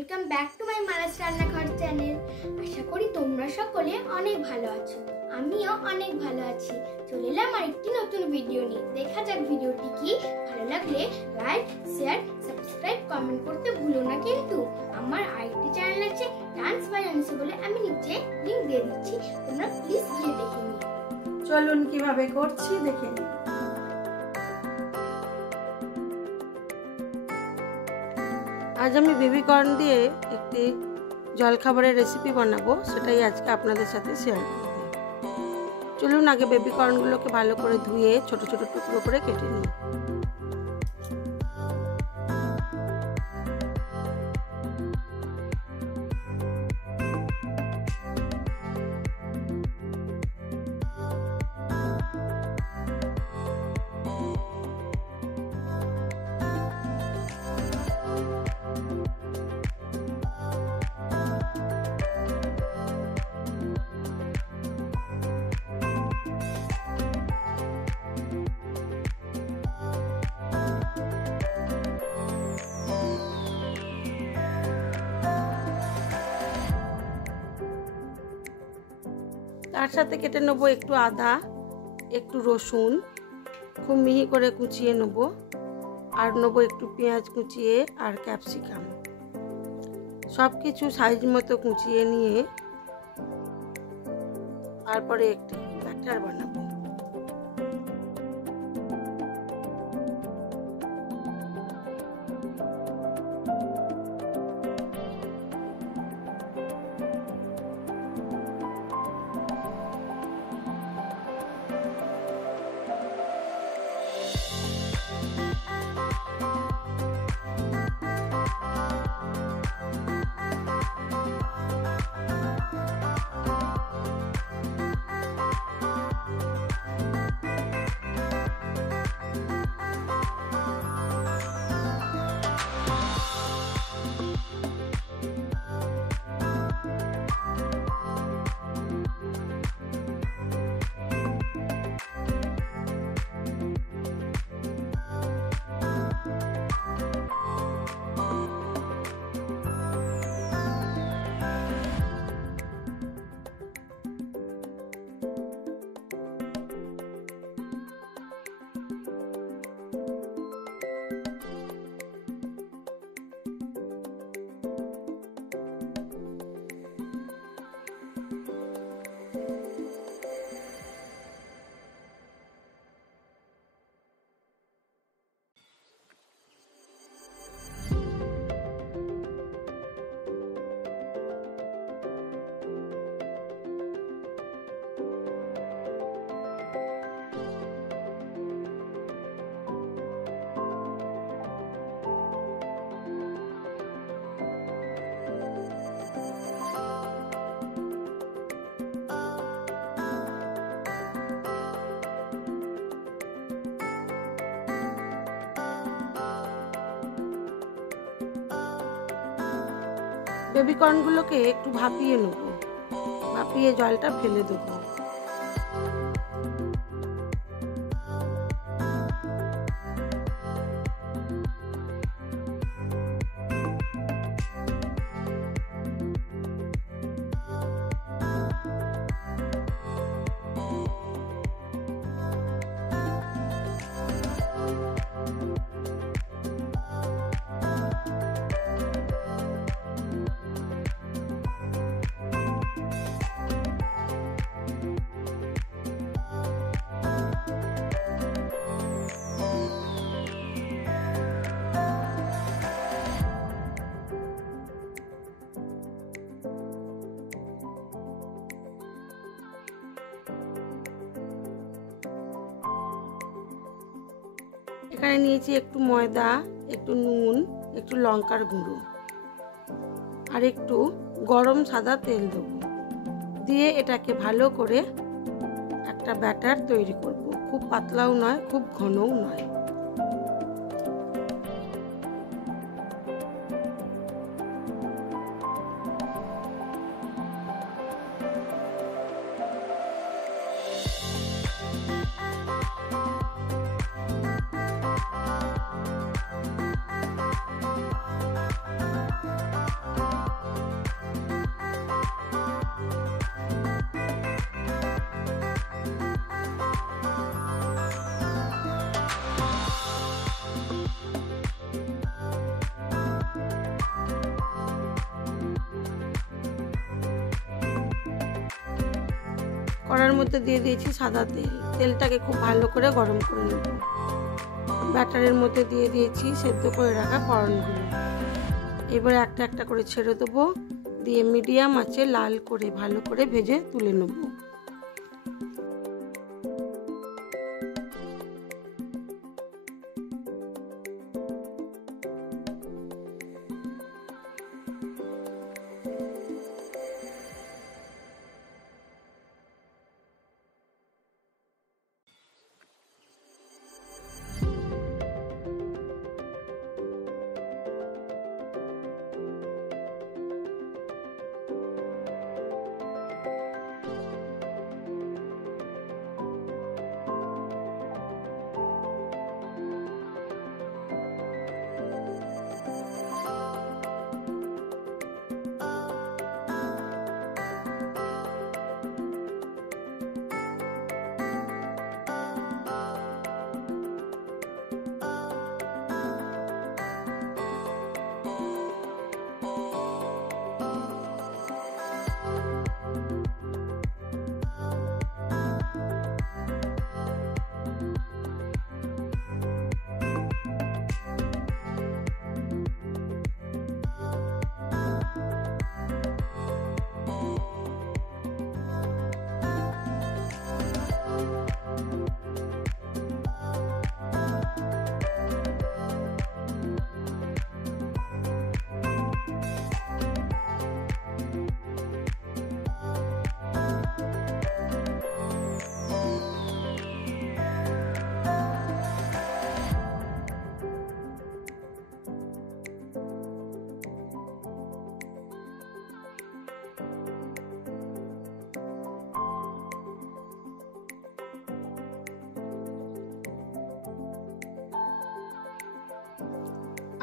Welcome back to my Mala's রান্নাঘর channel. আশা করি তোমরা সকলে অনেক ভালো আছো, আমিও অনেক ভালো আছি। চলে এলাম আরেকটি নতুন ভিডিও নিয়ে। দেখা যাক ভিডিওটি কি। ভালো লাগলে লাইক, শেয়ার, সাবস্ক্রাইব, কমেন্ট করতে ভুলো না কিন্তু। আমার আরেকটি চ্যানেল আছে ডান্স বাই আনিসা বলে, আমি নিচে লিংক দিয়ে দিচ্ছি, তোমরা প্লিজ গিয়ে দেখে নিও। চলুন কিভাবে করছি দেখে নিন। আজ আমি বেবি কর্ন দিয়ে একটি জলখাবারের রেসিপি বানাবো, সেটাই আজকে আপনাদের সাথে শেয়ার করব। চলুন আগে বেবি কর্নগুলোকে ভালো করে ধুয়ে ছোট ছোট টুকরো করে কেটে নিই। তার সাথে কেটে নেবো একটু আদা, একটু রসুন খুব মিহি করে কুচিয়ে নেব, আর নেবো একটু পেঁয়াজ কুচিয়ে আর ক্যাপসিকাম। সব কিছু সাইজ মতো কুচিয়ে নিয়ে তারপরে একটি ব্যাটার বানাবো। বেবি কর্নগুলোকে একটু ভাপিয়ে নেব, ভাপিয়ে জলটা ফেলে দেবো। এখানে নিয়েছি একটু ময়দা, একটু নুন, একটু লঙ্কার গুঁড়ো আর একটু গরম সাদা তেল দেবো। দিয়ে এটাকে ভালো করে একটা ব্যাটার তৈরি করব। খুব পাতলাও নয়, খুব ঘনও নয়। কড়ার মধ্যে দিয়ে দিয়েছি সাদা তেল। তেলটাকে খুব ভালো করে গরম করে নেব। ব্যাটারের মধ্যে দিয়ে দিয়েছি সেদ্ধ করে রাখা কর্নগুলো। এবার একটা একটা করে ছেড়ে দেবো, দিয়ে মিডিয়াম আঁচে লাল করে ভালো করে ভেজে তুলে নেব।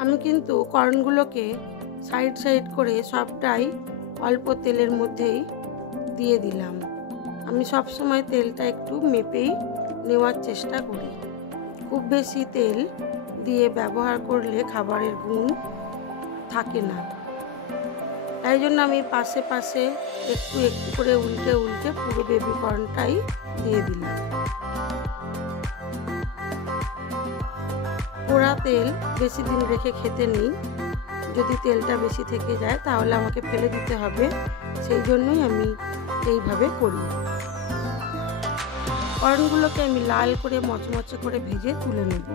আমি কিন্তু কর্নগুলোকে সাইড সাইড করে সবটাই অল্প তেলের মধ্যেই দিয়ে দিলাম। আমি সব সময় তেলটা একটু মেপেই নেওয়ার চেষ্টা করি। খুব বেশি তেল দিয়ে ব্যবহার করলে খাবারের গুণ থাকে না। তাই জন্য আমি পাশে পাশে একটু একটু করে উল্টে উল্টে পুরো বেবি কর্নটাই দিয়ে দিলাম। পোড়া তেল বেশি দিন রেখে খেতে নেই। যদি তেলটা বেশি থেকে যায় তাহলে আমাকে ফেলে দিতে হবে, সেই জন্যই আমি এইভাবে করি। কর্নগুলোকে আমি লাল করে মচমচে করে ভেজে তুলে নেব।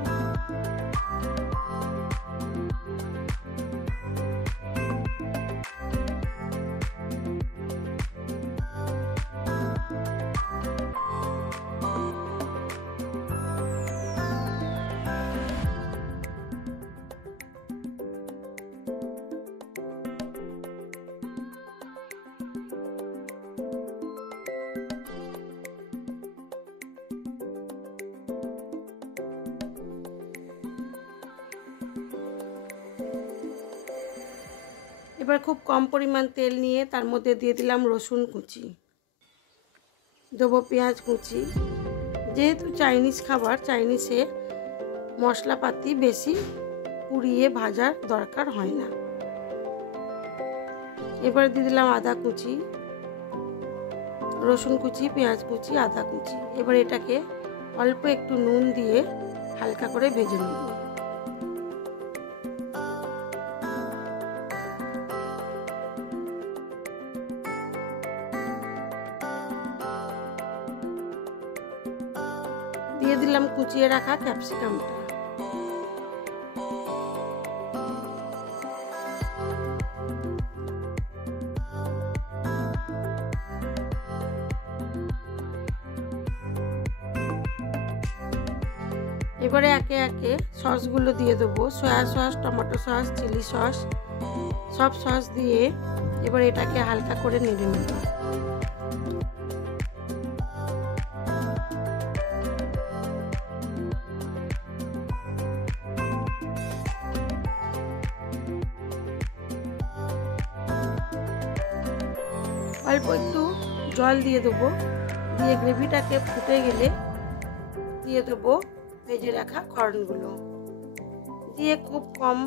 এবার খুব কম পরিমাণ তেল নিয়ে তার মধ্যে দিয়ে দিলাম রসুন কুচি, দেবো পেঁয়াজ কুচি। যেহেতু চাইনিজ খাবার, চাইনিজে মশলাপাতি বেশি পুড়িয়ে ভাজার দরকার হয় না। এবার দিয়ে দিলাম আদা কুচি, রসুন কুচি, পেঁয়াজ কুচি, আদা কুচি। এবার এটাকে অল্প একটু নুন দিয়ে হালকা করে ভেজে নেব। দিয়ে দিলাম কুচিয়ে রাখা ক্যাপসিকামটা। এবারে একে একে সসগুলো দিয়ে দেবো। Soya sauce, tomato sauce, chilli sauce, সব সস দিয়ে এবার এটাকে হালকা করে নেড়ে নেব। অল্প একটু জল দিয়ে দেবো, দিয়ে গ্রেভিটাকে ফুটে গেলে দিয়ে দেবো ভেজে রাখা কর্নগুলো, দিয়ে খুব কম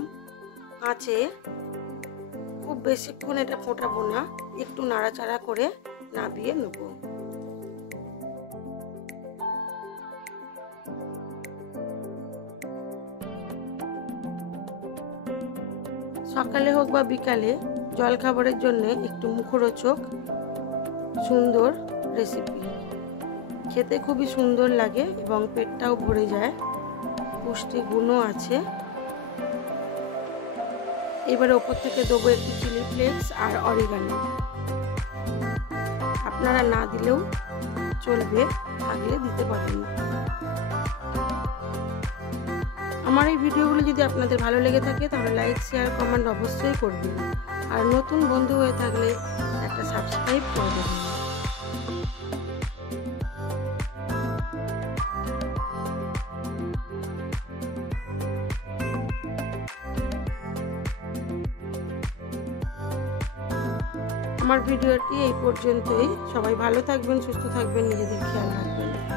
আঁচে, খুব বেশিক্ষণ এটা ফোটাবো না, একটু নাড়াচাড়া করে নামিয়ে নেব। সকালে হোক বা বিকালে জলখাবারের জন্য একটু মুখরোচক সুন্দর রেসিপি। খেতে খুবই সুন্দর লাগে এবং পেটটাও ভরে যায়, পুষ্টি গুণও আছে। এবারে ওপর থেকে দেবো একটু চিলি ফ্লেক্স আর অরিগানো। আপনারা না দিলেও চলবে, থাকলে দিতে পারেন। আমার এই ভিডিওগুলো যদি আপনাদের ভালো লেগে থাকে তাহলে লাইক, শেয়ার, কমেন্ট অবশ্যই করবেন। আর নতুন বন্ধু হয়ে থাকলে একটা সাবস্ক্রাইব করে দেবেন। আমার ভিডিওটি এই পর্যন্তই। সবাই ভালো থাকবেন, সুস্থ থাকবেন, নিজেদের খেয়াল রাখবেন।